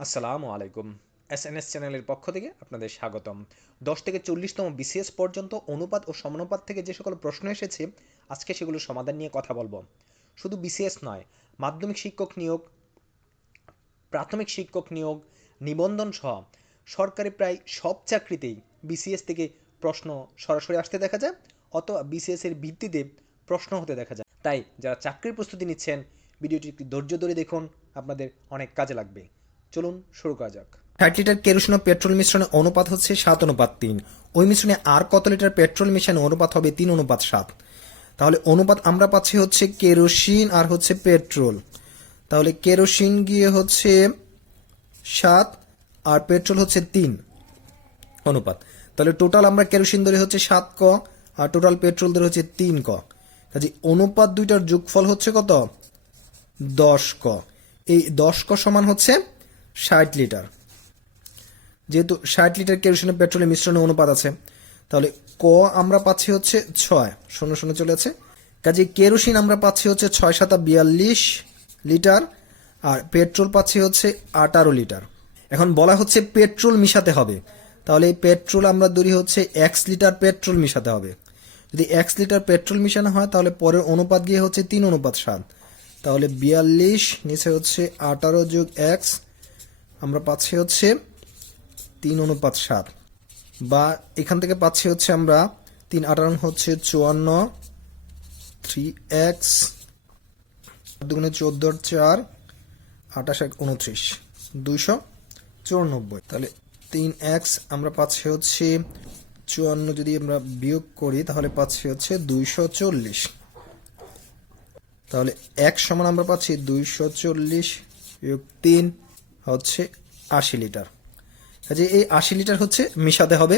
আসসালামু আলাইকুম। এসএনএস চ্যানেলের পক্ষ থেকে আপনাদের স্বাগতম। ১০ থেকে ৪০তম বিসিএস পর্যন্ত অনুপাত ও সমানুপাত থেকে যে সকল প্রশ্ন এসেছে, আজকে সেগুলোর সমাধান নিয়ে কথা বলবো। শুধু বিসিএস নয়, মাধ্যমিক শিক্ষক নিয়োগ, প্রাথমিক শিক্ষক নিয়োগ, নিবন্ধন সহ সরকারি প্রায় সব চাকরিতেই বিসিএস থেকে প্রশ্ন সরাসরি আসতে দেখা যায়, অথবা বিসিএস এর ভিত্তিতে প্রশ্ন হতে দেখা যায়। তাই যারা চাকরির প্রস্তুতি নিচ্ছেন, ভিডিওটি একটু ধৈর্য ধরে দেখুন, আপনাদের অনেক কাজে লাগবে। চলুন শুরু করা যাক। 60 লিটার কেরোসিন ও পেট্রোল মিশ্রণের অনুপাত হচ্ছে 7:3। ওই মিশ্রণে আর কত লিটার পেট্রোল মিশানো অনুপাত হবে 3:7। তাহলে অনুপাত আমরা পাচ্ছি হচ্ছে কেরোসিন আর হচ্ছে পেট্রোল। তাহলে কেরোসিন গিয়ে হচ্ছে 7 আর পেট্রোল হচ্ছে 3 অনুপাত। তাহলে টোটাল আমরা কেরোসিন ধরে হচ্ছে 7 ক আর টোটাল পেট্রোল ধরে হচ্ছে 3 ক। কাজে অনুপাত দুইটার যোগফল হচ্ছে কত? 10 ক। এই 10 ক সমান হচ্ছে 60 লিটার। যেহেতু 60 লিটার কেরোসিন পেট্রোলের মিশ্রণে অনুপাত আছে, তাহলে ক আমরা পাচ্ছি হচ্ছে 6, 0 0 চলে আছে। কাজে কেরোসিন আমরা পাচ্ছি হচ্ছে 6×7=42 লিটার আর পেট্রোল পাচ্ছি হচ্ছে 18 লিটার। এখন বলা হচ্ছে পেট্রোল মিশাতে হবে, তাহলে এই পেট্রোল আমরা ধরি হচ্ছে x লিটার পেট্রোল মিশাতে হবে। যদি x লিটার পেট্রোল মিশানো হয় তাহলে পরের অনুপাত গিয়ে হচ্ছে 3:7। তাহলে 42 নিচে হচ্ছে 18+x, আমরা পাচ্ছি হচ্ছে 3:7, বা এখান থেকে পাচ্ছি হচ্ছে আমরা 3×18 হচ্ছে 54, 3x 2×14 4, 28 29, 294। তাহলে 3x আমরা পাচ্ছি হচ্ছে 54, যদি আমরা বিয়োগ করি তাহলে পাচ্ছি হচ্ছে 240। তাহলে x সমান আমরা পাচ্ছি 240 বিয়োগ 3 হচ্ছে 80 লিটার। কাজে এই 80 লিটার হচ্ছে মিশাতে হবে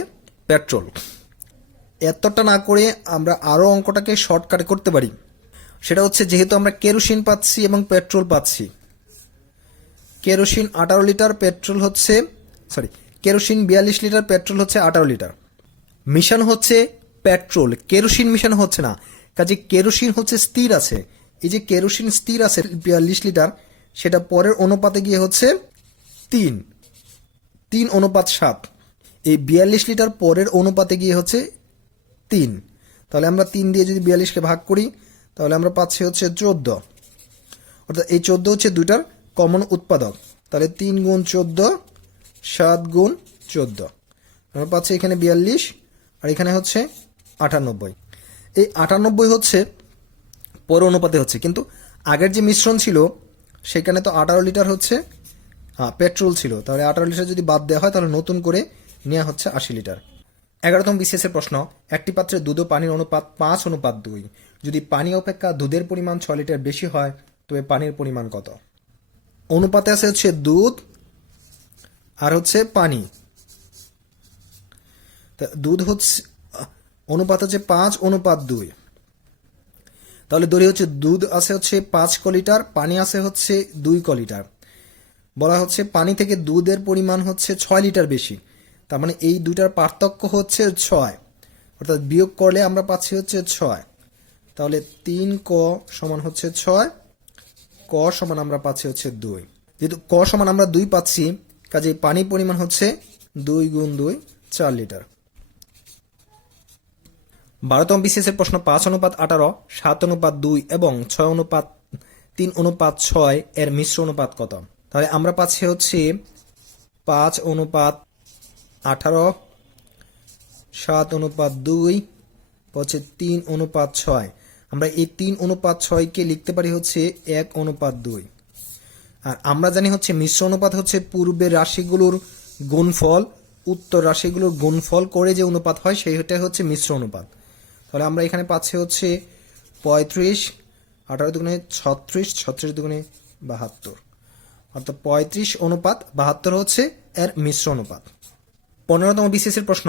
পেট্রোল। এতটা না করে আমরা আরও অঙ্কটাকে শর্টকাটে করতে পারি। সেটা হচ্ছে, যেহেতু আমরা কেরোসিন পাচ্ছি এবং পেট্রোল পাচ্ছি, কেরোসিন 18 লিটার, পেট্রোল হচ্ছে কেরোসিন 42 লিটার, পেট্রোল হচ্ছে 18 লিটার। মিশানো হচ্ছে পেট্রোল, কেরোসিন মিশানো হচ্ছে না। কাজে কেরোসিন হচ্ছে স্থির আছে। এই যে কেরোসিন স্থির আছে 42 লিটার, সেটা পরের অনুপাতে গিয়ে হচ্ছে 3:7। এই 42 লিটার পরের অনুপাতে গিয়ে হচ্ছে 3। তাহলে আমরা 3 দিয়ে যদি 42কে ভাগ করি তাহলে আমরা পাচ্ছি হচ্ছে 14। অর্থাৎ এই 14 হচ্ছে দুইটার কমন উৎপাদক। তাহলে 3×14 7×14, আমরা পাচ্ছি এখানে 42 আর এখানে হচ্ছে 98। এই 98 হচ্ছে পর অনুপাতে হচ্ছে, কিন্তু আগের যে মিশ্রণ ছিল সেখানে তো 18 লিটার হচ্ছে পেট্রোল ছিল। তাহলে 18 লিটার যদি বাদ দেওয়া হয় তাহলে নতুন করে নেওয়া হচ্ছে 80 লিটার। 11তম বিসিএসের প্রশ্ন, একটি পাত্রে দুধ ও পানির অনুপাত 5:2। যদি পানি অপেক্ষা দুধের পরিমাণ 6 লিটার বেশি হয় তবে পানির পরিমাণ কত? অনুপাতে আছে হচ্ছে দুধ আর হচ্ছে পানি। দুধ হচ্ছে অনুপাত হচ্ছে 5:2। তাহলে ধরি হচ্ছে দুধ আছে হচ্ছে 5 ক লিটার, পানি আছে হচ্ছে 2 ক লিটার। বলা হচ্ছে পানি থেকে দুধের পরিমাণ হচ্ছে 6 লিটার বেশি, তার মানে এই দুইটার পার্থক্য হচ্ছে 6, অর্থাৎ বিয়োগ করলে আমরা পাচ্ছি হচ্ছে 6। তাহলে 3 ক সমান হচ্ছে 6, ক সমান আমরা পাচ্ছি হচ্ছে 2। যেহেতু ক সমান আমরা 2 পাচ্ছি, কাজে পানির পরিমাণ হচ্ছে 2×2 4 লিটার। 12তম বিসিএসের প্রশ্ন, 5:18, 7:2 এবং 6:3:6 এর মিশ্র অনুপাত কত? তাহলে আমরা পাচ্ছি হচ্ছে 5:18, 7:2 হচ্ছে 3:6। আমরা এই 3:6কে লিখতে পারি হচ্ছে 1:2। আর আমরা জানি হচ্ছে মিশ্র অনুপাত হচ্ছে পূর্বের রাশিগুলোর গুণফল, উত্তর রাশিগুলোর গুণফল করে যে অনুপাত হয় সেইটা হচ্ছে মিশ্র অনুপাত। তাহলে আমরা এখানে পাচ্ছি হচ্ছে 35, 18×36, 36×72, অর্থাৎ 35:72 হচ্ছে এর মিশ্র অনুপাত। 15তম বিসিএসের প্রশ্ন,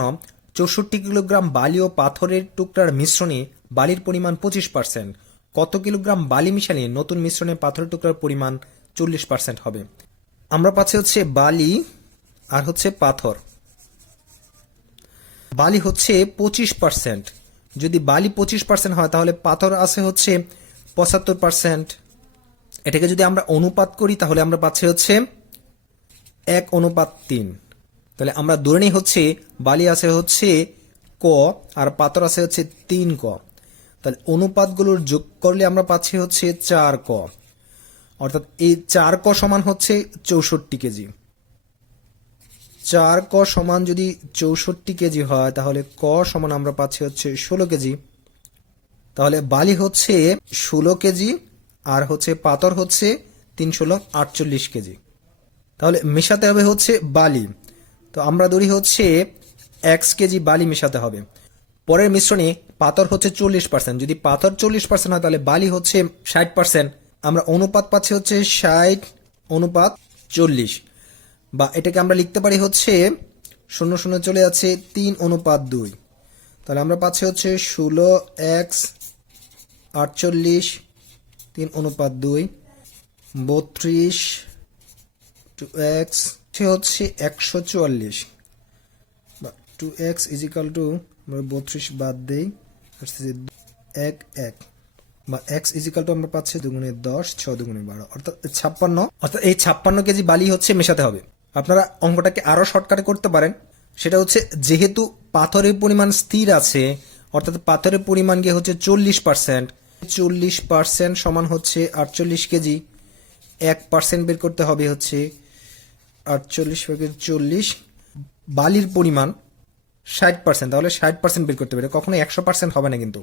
64 কিলোগ্রাম বালি ও পাথরের টুকরার মিশ্রণে বালির পরিমাণ 25%। কত কিলোগ্রাম বালি মিশালে নতুন মিশ্রণে পাথরের টুকরার পরিমাণ 40% হবে? আমরা পাচ্ছি হচ্ছে বালি আর হচ্ছে পাথর। বালি হচ্ছে 25%। যদি বালি 25% হয় তাহলে পাথর আছে হচ্ছে 75%। এটাকে যদি আমরা অনুপাত করি তাহলে আমরা পাচ্ছি হচ্ছে 1:3। তাহলে আমরা ধরে নিই হচ্ছে বালি আছে হচ্ছে ক আর পাথর আছে হচ্ছে 3 ক। তাহলে অনুপাতগুলোর যোগ করলে আমরা পাচ্ছি হচ্ছে 4 ক, অর্থাৎ এই 4 ক সমান হচ্ছে 64 কেজি। 4 ক সমান যদি 64 কেজি হয় তাহলে ক সমান আমরা পাচ্ছি হচ্ছে 16 কেজি। তাহলে বালি হচ্ছে 16 কেজি আর হচ্ছে পাথর হচ্ছে 348 কেজি। তাহলে মেশাতে হবে হচ্ছে বালি, তো আমরা ধরি হচ্ছে 1 কেজি বালি মেশাতে হবে। পরের মিশ্রণে পাথর হচ্ছে 40%, যদি পাথর 40% হয় তাহলে বালি হচ্ছে 60%। আমরা অনুপাত পাচ্ছি হচ্ছে 60:40, বা এটাকে আমরা লিখতে পারি হচ্ছে 0 চলে যাচ্ছে 3:2। তাহলে আমরা পাচ্ছি হচ্ছে 16x 48 3:2 32 2x হচ্ছে 144, বা 2x ইজিক্যাল টু আমরা 32 বাদ দেই আসছে 1 1, বা x ইজিক্যাল টু আমরা পাচ্ছি 2 গুণে 10 6 2 গুণে 12 অর্থাৎ 56। অর্থাৎ এই 56 কেজি বালি হচ্ছে মেশাতে হবে। আপনারা অঙ্কটাকে আরো শর্টকাটে করতে পারেন, সেটা হচ্ছে যেহেতু পাথরের পরিমাণ স্থির আছে অর্থাৎ পাথরের পরিমাণ গিয়ে হচ্ছে 40%, 40% সমান হচ্ছে 48 কেজি। 1% বের করতে হবে হচ্ছে 48/40। বালির পরিমাণ 60%, তাহলে 60% বের করতে পারে, কখনো 100% হবে না, কিন্তু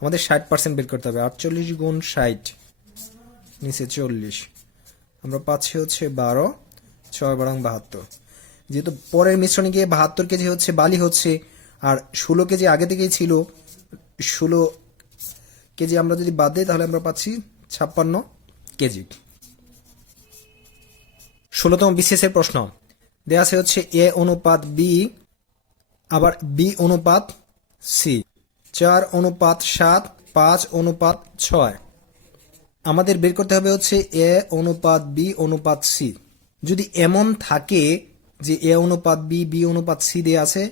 আমাদের 60% বের করতে হবে। 48 গুণ 60 নিচে 40, আমরা পাচ্ছি হচ্ছে 12 6 12 72। যেহেতু পরের মিশ্রণে গিয়ে 72 কেজি হচ্ছে বালি হচ্ছে, আর 16 কেজি আগে থেকেই ছিল, 16 কেজি আমরা যদি বাদ দিই তাহলে আমরা পাচ্ছি 56 কেজি। 16তম বিসিএস এর প্রশ্ন দেয়া আছে হচ্ছে এ অনুপাত বি, আবার বি অনুপাত সি, 4:7 5:6। আমাদের বের করতে হবে হচ্ছে এ অনুপাত বি অনুপাত সি। যদি এমন থাকে যে এ অনুপাত বি বি অনুপাত সি দেয়া আছে,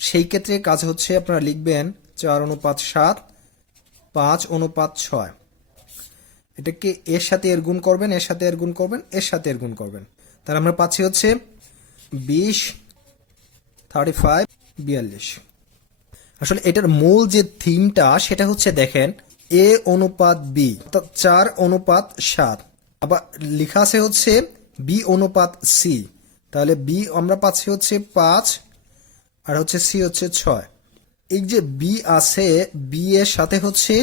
সেই ক্ষেত্রে কাজ হচ্ছে আপনারা লিখবেন 4:7 5:6। এটাকে এর সাথে এর গুণ করবেন, এর সাথে এর গুণ করবেন, এর সাথে এর গুণ করবেন, তাহলে আমরা পাচ্ছি হচ্ছে 20 35 42। আসলে এটার মূল যে থিমটা সেটা হচ্ছে দেখেন এ অনুপাত বি অর্থাৎ 4:7, আবার লেখা আছে হচ্ছে বি অনুপাত সি, তাহলে বি আমরা পাচ্ছি হচ্ছে 5 আর হচ্ছে সি হচ্ছে 6। এই যে বি আছে, বি এর সাথে হচ্ছে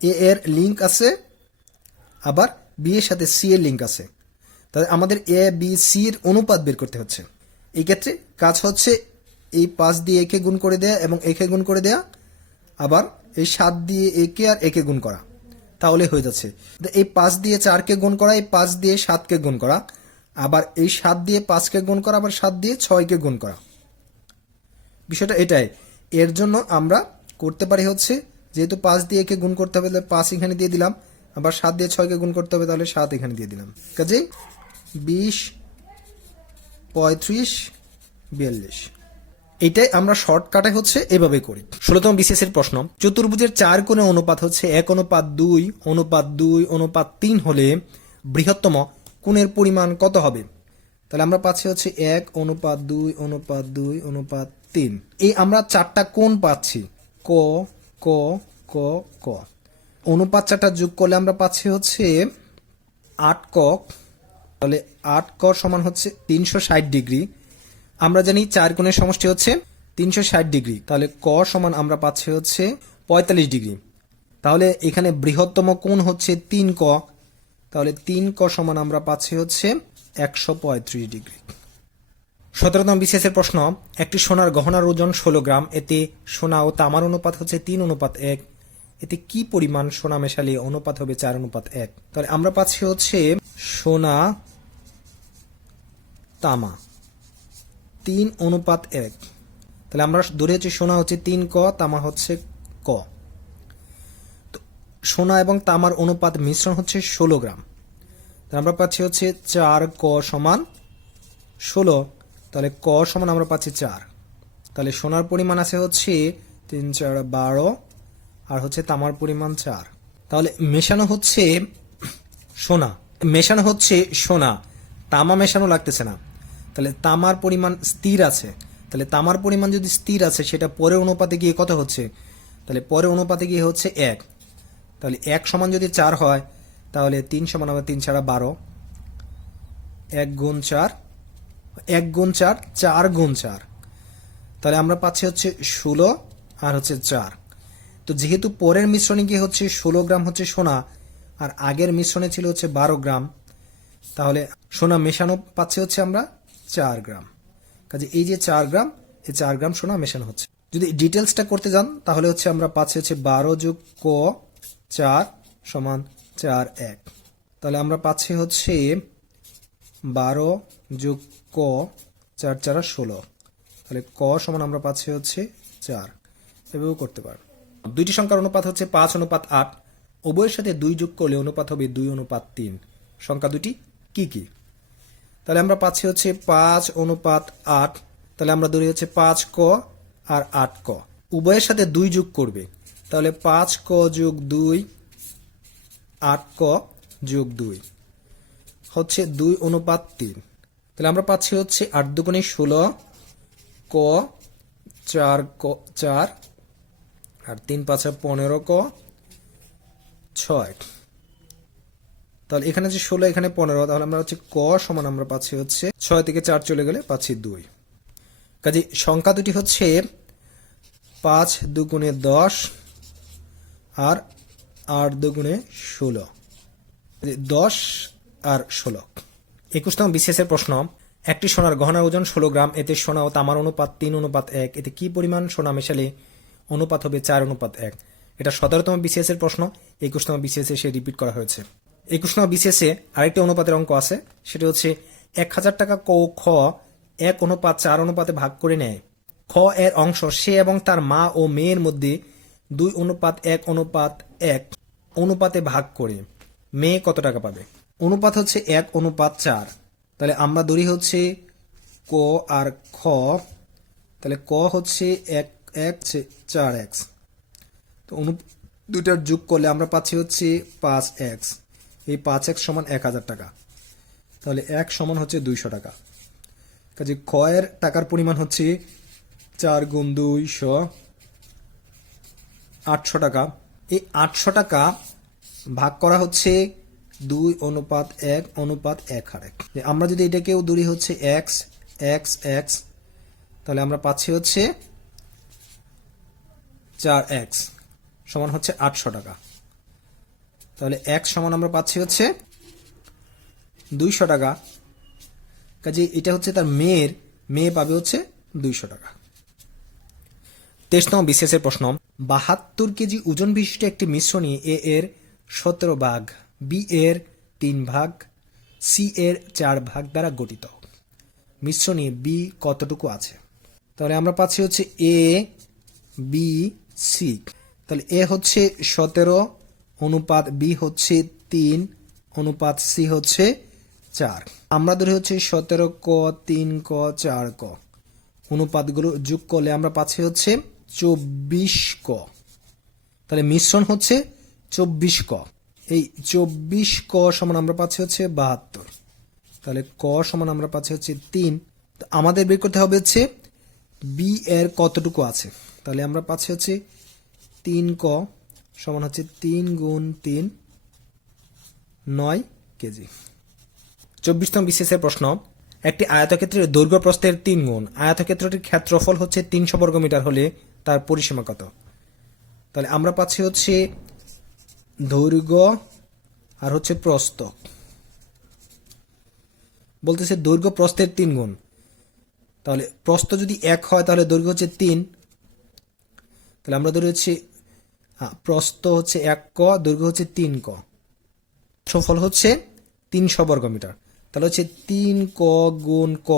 এ এর লিঙ্ক আছে, আবার বি এর সাথে সি এর লিঙ্ক আছে, তাহলে আমাদের এ বি সি এর অনুপাত বের করতে হচ্ছে। এই ক্ষেত্রে কাজ হচ্ছে এই 5 দিয়ে একে গুণ করে দেয়া এবং একে গুণ করে দেয়া, আবার এই 7 দিয়ে একে আর একে গুণ করা, তাহলে হয়ে যাচ্ছে। এই 5 দিয়ে 4কে গুণ করা, এই 5 দিয়ে 7কে গুণ করা, আবার এই 7 দিয়ে 5কে গুণ করা, আবার 7 দিয়ে 6কে গুণ করা। বিষয়টা এটাই। এর জন্য আমরা করতে পারি হচ্ছে যেহেতু 5 দিয়ে একে গুণ করতে হবে তাহলে 5 এখানে দিয়ে দিলাম, আবার 7 দিয়ে 6কে গুণ করতে হবে তাহলে 7 এখানে দিয়ে দিলাম, কাজেই 20 35 42। এইটাই আমরা শর্টকাটে হচ্ছে এভাবে করি। 16তম বিসিএস এর প্রশ্ন, চতুর্ভুজের 4 কোণের অনুপাত হচ্ছে 1:2:2:3 হলে বৃহত্তম কোণের পরিমাণ কত হবে? তাহলে আমরা পাচ্ছি হচ্ছে 1:2:2:3। এই আমরা 4টা কোণ পাচ্ছি, ক ক ক ক। অনুপাত 4টা যোগ করলে আমরা পাচ্ছি হচ্ছে 8 ক, তাহলে 8 ক সমান হচ্ছে 360 ডিগ্রি। আমরা জানি 4 কোণের সমষ্টি হচ্ছে 360 ডিগ্রি, তাহলে ক সমান আমরা পাচ্ছি হচ্ছে 45 ডিগ্রি। তাহলে এখানে বৃহত্তম কোণ হচ্ছে 3 ক, তাহলে 3 ক সমান আমরা পাচ্ছি হচ্ছে 135 ডিগ্রি। 17তম বিসিএস এর প্রশ্ন, একটি সোনার গহনার ওজন 16 গ্রাম, এতে সোনা ও তামার অনুপাত হচ্ছে 3:1, এতে কি পরিমাণ সোনা মেশালে অনুপাত হবে 4:1? তাহলে আমরা পাচ্ছি হচ্ছে সোনা তামা 3:1। তাহলে আমরা ধরে হচ্ছে সোনা হচ্ছে 3 ক, তামা হচ্ছে ক। তো সোনা এবং তামার অনুপাত মিশ্রণ হচ্ছে 16 গ্রাম, তাহলে আমরা পাচ্ছি হচ্ছে 4 ক সমান 16, তাহলে ক সমান আমরা পাচ্ছি 4। তাহলে সোনার পরিমাণ আছে হচ্ছে 3 4 12, আর হচ্ছে তামার পরিমাণ 4। তাহলে মেশানো হচ্ছে সোনা, তামা মেশানো লাগতেছে না, তাহলে তামার পরিমাণ স্থির আছে, তাহলে তামার পরিমাণ যদি স্থির আছে সেটা পরের অনুপাতে গিয়ে কত হচ্ছে, তাহলে পরের অনুপাতে গিয়ে হচ্ছে 1। তাহলে 1 সমান যদি 4 হয় তাহলে 3 সমান আবার 3 ছাড়া 12, 1 গুণ 4, 1 গুণ 4, 4 গুণ 4, তাহলে আমরা পাচ্ছি হচ্ছে 16 আর হচ্ছে 4। তো যেহেতু পরের মিশ্রণে গিয়ে হচ্ছে 16 গ্রাম হচ্ছে সোনা আর আগের মিশ্রণে ছিল হচ্ছে 12 গ্রাম, তাহলে সোনা মেশানো পাচ্ছে হচ্ছে আমরা 4 গ্রাম। কাজে এই যে 4 গ্রাম, এই 4 গ্রাম সোনা মেশানো হচ্ছে। যদি ডিটেলসটা করতে যান তাহলে হচ্ছে আমরা পাচ্ছি হচ্ছে 12 যোগ ক 4 সমান 4 1। তাহলে আমরা পাচ্ছি হচ্ছে 12 যোগ ক 4 4 16, তাহলে ক সমান আমরা পাচ্ছি হচ্ছে 4। এভাবেও করতে পারবো। দুইটি সংখ্যার অনুপাত হচ্ছে 5:8, উভয়ের সাথে 2 যোগ করলে অনুপাত হবে 2:3। সংখ্যা দুটি কি কি? তাহলে আমরা পাচ্ছি হচ্ছে 5:8, তাহলে আমরা ধরি হচ্ছে 5 ক আর 8 ক, উভয়ের সাথে 2 যোগ করবে, তাহলে 5 ক যোগ 2 8 ক যোগ 2 হচ্ছে 2:3। তাহলে আমরা পাচ্ছি হচ্ছে 8 দুগুণে 16 ক 4 ক 4 আর 3 5 15 ক 6। তাহলে এখানে যে 16 এখানে 15, তাহলে আমরা হচ্ছে ক সমান আমরা পাচ্ছি হচ্ছে 6 থেকে 4 চলে গেলে পাচ্ছি 2। কাজে সংখ্যা দুটি হচ্ছে 5 দুগুণে 10 আর 8 দুগুণে 16, 10 আর 16। 21তম বিসিএস এর প্রশ্ন, একটি সোনার গহনার ওজন 16 গ্রাম, এতে সোনা ও তামার অনুপাত 3:1, এতে কি পরিমাণ সোনা মেশালে অনুপাত হবে 4:1? এটা 17তম বিসিএস এর প্রশ্ন, 21তম বিসিএস এ সে রিপিট করা হয়েছে। 21তম বিসিএস এ আরেকটি অনুপাতের অঙ্ক আছে, সেটা হচ্ছে 1000 টাকা ক খ 1:4 ভাগ করে নেয়। খ এর অংশ সে এবং তার মা ও মেয়ের মধ্যে 2:1:1 অনুপাতে ভাগ করে মেয়ে কত টাকা পাবে? অনুপাত হচ্ছে 1:4, তাহলে আমরা ধরি হচ্ছে ক আর খ, তাহলে ক হচ্ছে 4x, তো দুইটার যোগ করলে আমরা পাচ্ছি হচ্ছে 5x, এই 5x সমান 1000 টাকা, তাহলে 1 সমান হচ্ছে 200 টাকা। কাজে খ এর টাকার পরিমাণ হচ্ছে 4 গুণ 200, 800 টাকা। এই 800 টাকা ভাগ করা হচ্ছে 2:1:1 হারে। আমরা যদি এটাকেও ধরি হচ্ছে x x x, তাহলে আমরা পাচ্ছি হচ্ছে 4x সমান হচ্ছে 800 টাকা। তাহলে x সমান আমরা পাচ্ছি হচ্ছে 200 টাকা। কাজে এটা হচ্ছে তার মেয়ে পাবে হচ্ছে 200 টাকা। 23তম বিসিএস এর প্রশ্ন, 72 কেজি ওজন বিশিষ্ট একটি মিশ্রণে এ এর 17 ভাগ, বি এর 3 ভাগ, সি এর 4 ভাগ দ্বারা গঠিত। মিশ্রণে বি কতটুকু আছে? তাহলে আমরা পাচ্ছি হচ্ছে এ বি সি, তাহলে এ হচ্ছে 17 অনুপাত বি হচ্ছে 3 অনুপাত সি হচ্ছে 4। আমরা ধরে হচ্ছে 17 ক 3 ক 4 ক, অনুপাতগুলো যোগ করলে আমরা পাচ্ছি হচ্ছে 24 ক। তাহলে মিশ্রণ হচ্ছে 24 ক, এই 24 ক সমান আমরা পাচ্ছি হচ্ছে 72, তাহলে ক সমান আমরা পাচ্ছি হচ্ছে 3। আমাদের বের করতে হবে হচ্ছে বি এর কতটুকু আছে, তাহলে আমরা পাচ্ছি হচ্ছে 3 ক সমান হচ্ছে 3 গুণ 3 9 কেজি। 24তম বিসিএস এর প্রশ্ন, একটি আয়তক্ষেত্রের দৈর্ঘ্য প্রস্থের 3 গুণ, আয়তক্ষেত্রটির ক্ষেত্রফল হচ্ছে 300 বর্গমিটার হলে তার পরিসীমা কত? তাহলে আমরা পাচ্ছি হচ্ছে দৈর্ঘ্য আর হচ্ছে প্রস্থ, বলতেছে দৈর্ঘ্য প্রস্থের 3 গুণ, তাহলে প্রস্থ যদি 1 হয় তাহলে দৈর্ঘ্য হচ্ছে 3, তাহলে আমরা ধরে হচ্ছে প্রস্থ হচ্ছে 1 ক, দৈর্ঘ্য হচ্ছে 3 ক, ক্ষেত্রফল হচ্ছে 300 বর্গমিটার, তাহলে হচ্ছে 3 ক গুণ ক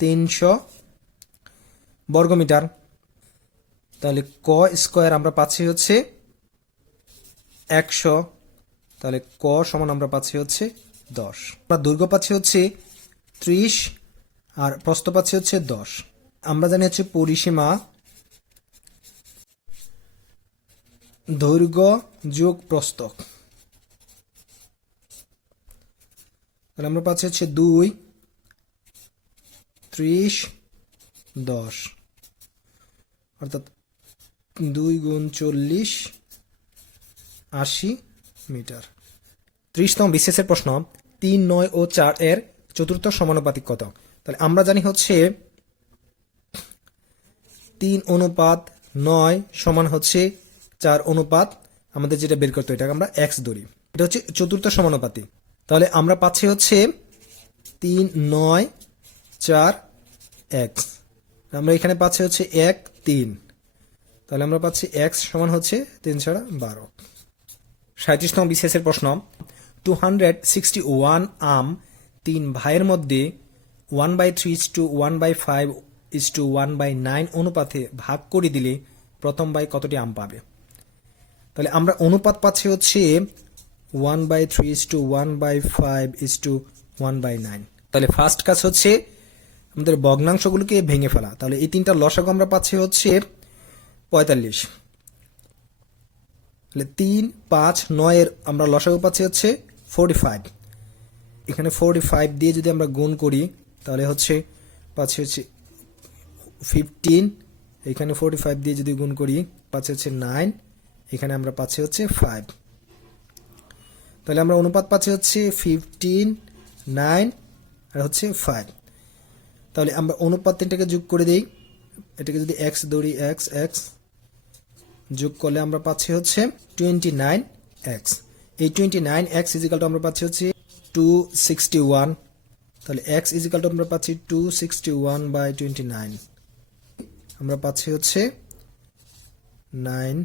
300 বর্গমিটার, তাহলে ক স্কোয়ার আমরা পাচ্ছি হচ্ছে 100, তাহলে ক সমান আমরা পাচ্ছি হচ্ছে 10। আমরা দৈর্ঘ্য পাচ্ছি হচ্ছে 30 আর প্রস্থ পাচ্ছি হচ্ছে 10। আমরা জানি হচ্ছে পরিসীমা দৈর্ঘ্য যোগ প্রস্থ, তাহলে আমরা পাচ্ছি হচ্ছে 2 30 10, অর্থাৎ 2 গুণ 40 80 মিটার। 30তম বিশেষের প্রশ্ন 3, 9 ও 4 এর চতুর্থ সমানুপাতিক কত? তাহলে আমরা জানি হচ্ছে 3:9 সমান হচ্ছে 4 আমাদের যেটা বের করতে হয় এটাকে আমরা x ধরি, এটা হচ্ছে চতুর্থ সমানুপাতি। তাহলে আমরা পাচ্ছি হচ্ছে 3, 9, 4 x, আমরা এখানে পাচ্ছি হচ্ছে 1, 3, তাহলে আমরা পাচ্ছি x সমান হচ্ছে 3 ছাড়া 12। 37তম বিশেষের প্রশ্ন 261 আম 3 ভাইয়ের মধ্যে 1/3:1/5:1/9 অনুপাতে ভাগ করে দিলে প্রথম ভাই কতটি আম পাবে? তাহলে আমরা অনুপাত পাচ্ছি হচ্ছে 1/3:1/5:1/9। তাহলে ফার্স্ট কাজ হচ্ছে আমাদের ভগ্নাংশগুলোকে ভেঙে ফেলা। তাহলে এই তিনটা লসাগু আমরা পাচ্ছি হচ্ছে 45। তাহলে 3, 5, 9 এর আমরা লসাগু পাচ্ছি হচ্ছে 45। এখানে 45 দিয়ে যদি আমরা গুণ করি তাহলে হচ্ছে পাচ্ছি হচ্ছে 15, এখানে 45 দিয়ে যদি গুণ করি পাচ্ছি হচ্ছে 9, এখানে আমরা পাচ্ছি হচ্ছে 5। তাহলে আমরা অনুপাত পাচ্ছি হচ্ছে 15, 9 আর হচ্ছে 5। তাহলে আমরা অনুপাত তিনটাকে যোগ করে দিই, এটাকে যদি x ধরি x x যোগ করলে আমরা পাচ্ছি হচ্ছে 29x। এই 29x ইজিক্যাল টু আমরা পাচ্ছি হচ্ছে 261। তাহলে x ইজিক্যাল টু আমরা পাচ্ছি 261/29, আমরা পাচ্ছি হচ্ছে 9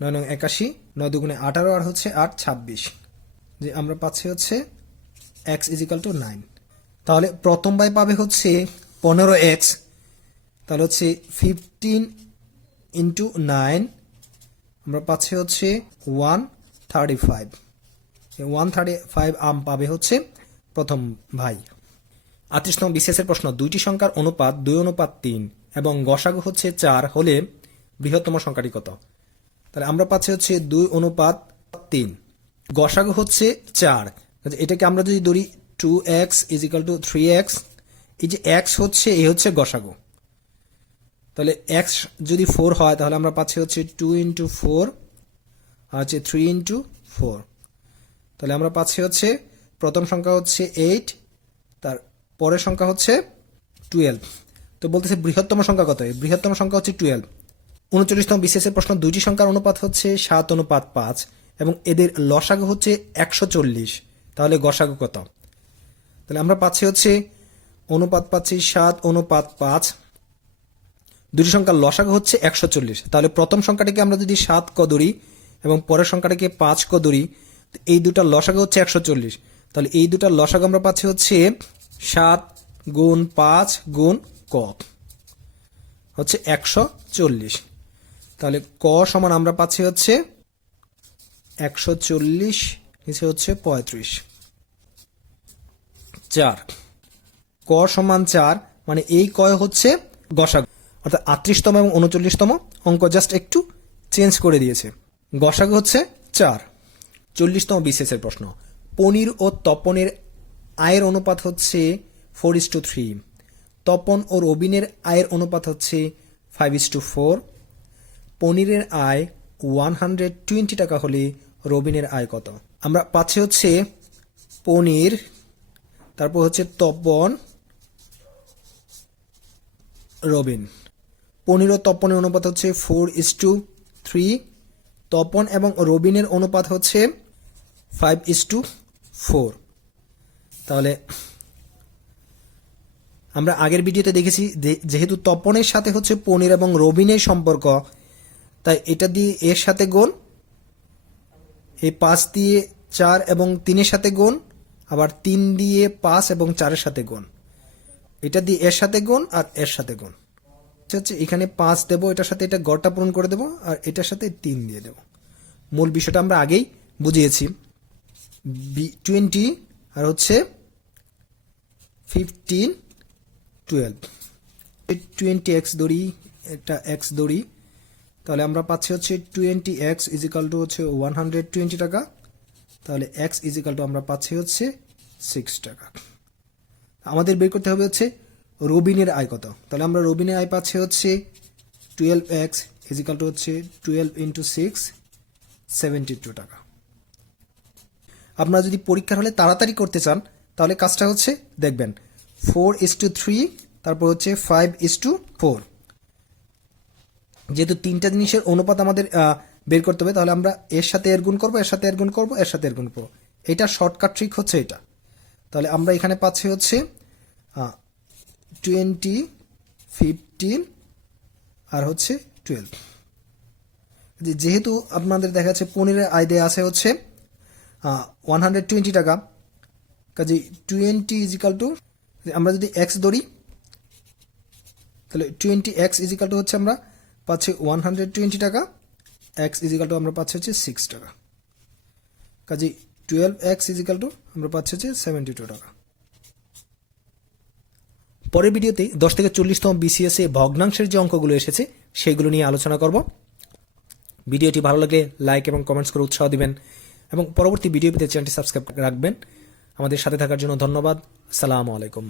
9 9 81, 9 দুগুণে 18 আর হচ্ছে 8 26, যে আমরা পাচ্ছি হচ্ছে x ইজিক্যাল টু 9। তাহলে প্রথম ভাই পাবে হচ্ছে 15x, তাহলে হচ্ছে 15 ইন্টু 9 আমরা পাচ্ছি হচ্ছে 135। 135 আম পাবে হচ্ছে প্রথম ভাই। 38তম বিশেষের প্রশ্ন 2টি সংখ্যার অনুপাত 2:3 এবং গসাগু হচ্ছে 4 হলে বৃহত্তম সংখ্যাটি কত? তাহলে আমরা পাচ্ছি হচ্ছে 2:3, গসাগু হচ্ছে 4, এটাকে আমরা যদি ধরি 2x ইজিক্যাল টু 3x, এই যে x হচ্ছে এই হচ্ছে গসাগু। তাহলে x যদি 4 হয় তাহলে আমরা পাচ্ছি হচ্ছে 2 ইন্টু 4 আর হচ্ছে 3 ইন্টু 4। তাহলে আমরা পাচ্ছি হচ্ছে প্রথম সংখ্যা হচ্ছে 8, তার পরের সংখ্যা হচ্ছে 12। তো বলতেছে বৃহত্তম সংখ্যা কত? বৃহত্তম সংখ্যা হচ্ছে 12। 39তম বিশেষের প্রশ্ন 2টি সংখ্যার অনুপাত হচ্ছে 7:5 এবং এদের লসাগু হচ্ছে 140, তাহলে গসাগু কত? তাহলে আমরা পাচ্ছি হচ্ছে অনুপাত পাচ্ছি 7:5, দুটি সংখ্যার লসাগু হচ্ছে 140। তাহলে প্রথম সংখ্যাটিকে আমরা যদি 7 ক ধরি এবং পরের সংখ্যাটিকে 5 ক ধরি, এই দুটার লসাগু হচ্ছে 140। তাহলে এই দুটার লসাগু আমরা পাচ্ছি হচ্ছে 7 গুণ 5 গুণ ক হচ্ছে 140। তাহলে ক সমান আমরা পাচ্ছি হচ্ছে 140, নিচে হচ্ছে 35। 4 ক সমান 4, মানে এই কয় হচ্ছে গসাগু, অর্থাৎ 38তম এবং 39তম অঙ্ক জাস্ট একটু চেঞ্জ করে দিয়েছে। গসাগু হচ্ছে 4। 40তম বিশেষের প্রশ্ন পনির ও তপনের আয়ের অনুপাত হচ্ছে 4:3, তপন ও রবিনের আয়ের অনুপাত হচ্ছে 5:4। পনিরের আয় 120 টাকা হলে রবিনের আয় কত? আমরা পাচ্ছি হচ্ছে পনির, তারপর হচ্ছে তপন, রবিন। পনির ও তপনের অনুপাত হচ্ছে 4:3, তপন এবং রবিনের অনুপাত হচ্ছে 5:4। তাহলে আমরা আগের ভিডিওতে দেখেছি যেহেতু তপনের সাথে হচ্ছে পনির এবং রবিনের সম্পর্ক, তাই এটা দিয়ে এর সাথে গুণ, এই 5 দিয়ে 4 এবং 3-এর সাথে গুণ, আবার 3 দিয়ে 5 এবং 4-এর সাথে গুণ, এটা দিয়ে এর সাথে গুণ আর এর সাথে গুণ হচ্ছে এখানে 5 দেবো, এটার সাথে এটা গড়টা পূরণ করে দেবো আর এটার সাথে 3 দিয়ে দেবো। মূল বিষয়টা আমরা আগেই বুঝিয়েছি। 20 আর হচ্ছে 15 12, 20x ধরি, এটা x ধরি, তাহলে আমরা পাচ্ছি হচ্ছে 20x ইজিক্যাল টু হচ্ছে 120 টাকা। তাহলে x ইজিক্যাল টু আমরা পাচ্ছি হচ্ছে 6 টাকা। আমাদের বের করতে হবে হচ্ছে রবিনের আয় কত। তাহলে আমরা রবিনের আয় পাচ্ছি হচ্ছে 12x ইজিক্যাল টু হচ্ছে 12 ইন্টু 6 72 টাকা। আপনারা যদি পরীক্ষার হলে তাড়াতাড়ি করতে চান তাহলে কাজটা হচ্ছে দেখবেন 4:3 তারপর হচ্ছে 5:4। যেহেতু তিনটা জিনিসের অনুপাত আমাদের বের করতে হবে, তাহলে আমরা এর সাথে এর গুণ করবো, এর সাথে এর গুণ করবো, এর সাথে এর গুণ করবো। এটা শর্টকাট ট্রিক হচ্ছে এটা। তাহলে আমরা এখানে পাচ্ছি হচ্ছে 20, 15 আর হচ্ছে 12। যেহেতু আপনাদের দেখা যাচ্ছে পনিরের আয় দেয়া আছে হচ্ছে 120 টাকা, কাজে 20 ইজিক্যাল টু, আমরা যদি এক্স ধরি তাহলে 20x ইজিক্যাল টু হচ্ছে আমরা পাচ্ছি 120 টাকা, এক্স ইজিক্যাল টু আমরা পাচ্ছি হচ্ছে 6 টাকা। কাজে 12x ইজিক্যাল টু আমরা পাচ্ছি হচ্ছে 72 টাকা। পরের ভিডিওতে 10 থেকে 40তম বিসিএস এ ভগ্নাংশের যে অঙ্কগুলো এসেছে সেইগুলো নিয়ে আলোচনা করব। ভিডিওটি ভালো লাগলে লাইক এবং কমেন্টস করে উৎসাহ দিবেন এবং পরবর্তী ভিডিও পেতে চ্যানেলটি সাবস্ক্রাইব রাখবেন। আমাদের সাথে থাকার জন্য ধন্যবাদ। আসসালামু আলাইকুম।